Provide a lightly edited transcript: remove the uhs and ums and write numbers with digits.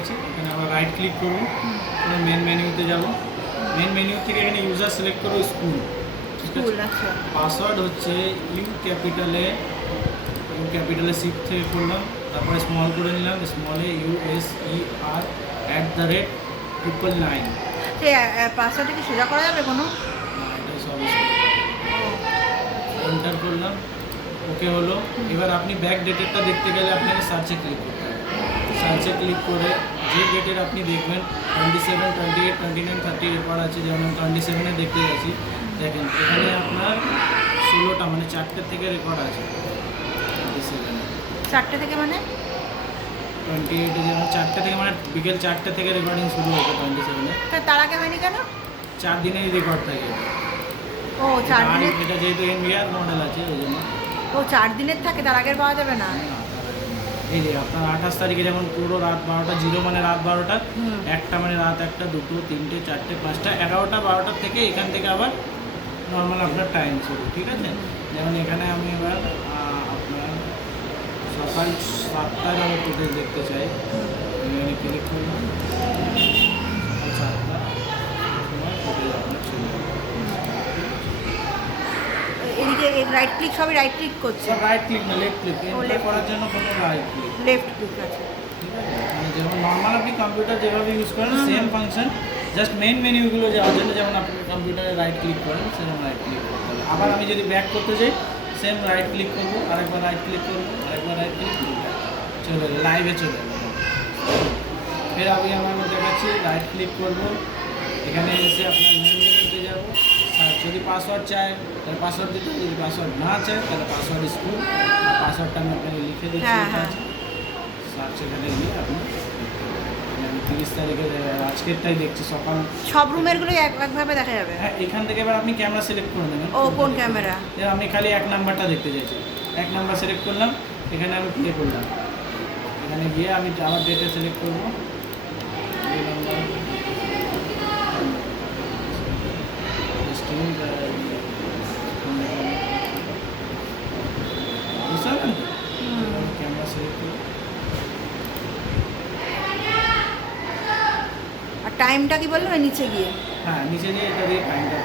গেছি। এখানে আমরা রাইট ক্লিক করবো, মেন মেনুতে যাব। মেন মেনু থেকে এখানে ইউজার সিলেক্ট করবো স্কুল। স্কুল আচ্ছা। পাসওয়ার্ড হচ্ছে ইউ ক্যাপিটালে শিফট থেকে করলাম, তারপরে স্মল করে নিলাম, স্মলে USER@999। সে পাসওয়ার্ডটা কি সোজা করা যাবে কোনো? এটা সবই এন্টার করলাম, ওকে হলো। এবার আপনি ব্যাক ডেটেরটা দেখতে গেলে আপনাকে সার্চে ক্লিক করতে হবে। সার্চে ক্লিক করে যে ডেটের আপনি দেখবেন 27, 28, 29, 30 রেকর্ড আছে, যেমন 27-এ দেখতে গেছি। দেখেন এখানে আপনার 16টা মানে 4টে থেকে রেকর্ড আছে। 27-এ 4টে থেকে মানে 28-এ যেমন 4টে থেকে মানে বিকেল 4টে থেকে রেকর্ডিং শুরু হয়েছে 27-এ। তার আগে হয়নি কেন? 4 দিনেরই রেকর্ড থাকে। ও 4 দিনের, এটা যেহেতু এনভিআর মডেল আছে ওই জন্য। ও 4 দিনের থাকে, তার আগের পাওয়া যাবে না? এই যে আপনার 28 তারিখে যেমন পুরো রাত 12টা, 0 মানে রাত 12টা, 1টা মানে রাত 1টা, 2টো, 3টে, 4টে, 5টা, 11টা, 12টার থেকে এখান থেকে আবার নর্মাল আপনার টাইম শুরু, ঠিক আছে? যেমন এখানে আমি এবার আপনার সকাল 7টার আমি ফুটেজ দেখতে চাই, এখানে ক্লিক করলাম, সকাল 7টা সময় ফুটেজ আপনার ছিল। এদিকে রাইট ক্লিক, সবই রাইট ক্লিক করছে। রাইট ক্লিক না, লেফট ক্লিক। left করার জন্য কোনো রাইট ক্লিক, লেফট ক্লিক আছে। ঠিক আছে? মানে যেমন নর্মাল আপনি কম্পিউটার যেভাবে ইউজ করেন সেম ফাংশন, জাস্ট মেন মেনুগুলো যাওয়ার জন্য যেমন আপনি কম্পিউটারে রাইট ক্লিক করেন সেরকম রাইট ক্লিক করতে হবে। আবার আমি যদি ব্যাক করতে চাই সেম রাইট ক্লিক করবো, আরেকবার রাইট ক্লিক করবো, আরেকবার রাইট ক্লিক করবো, চলে এলো, লাইভে চলে এলো। ফের আমি আমার দেখাচ্ছি, রাইট ক্লিক করবো, এখানে এসে আপনার মেন মেনুতে যাবো। যদি পাসওয়ার্ড চায় তাহলে পাসওয়ার্ড দিতে হবে, যদি পাসওয়ার্ড না চায় তাহলে পাসওয়ার্ড স্কুল, পাসওয়ার্ডটা আমি আপনাকে লিখে দিচ্ছি। সার্চ এখানে গিয়ে আপনি, আমি 30 তারিখের আজকেরটাই দেখছি সকাল। সব রুমেরগুলোই একভাবে দেখা যাবে? হ্যাঁ, এখান থেকে এবার আপনি ক্যামেরা সিলেক্ট করে নেবেন। ও কোন ক্যামেরা? আমি খালি 1 নাম্বারটা দেখতে চাইছি, 1 নাম্বার সিলেক্ট করলাম, এখানে আমি প্লে করলাম, এখানে গিয়ে আমি আবার ডেটা সিলেক্ট করবো, 2 নাম্বার বুঝতে পারবেন? ক্যামেরা সিলেক্ট করবো, আর টাইমটা কি বললেন? নিচে গিয়ে? হ্যাঁ নিচে গিয়ে এটা দিয়ে টাইমটা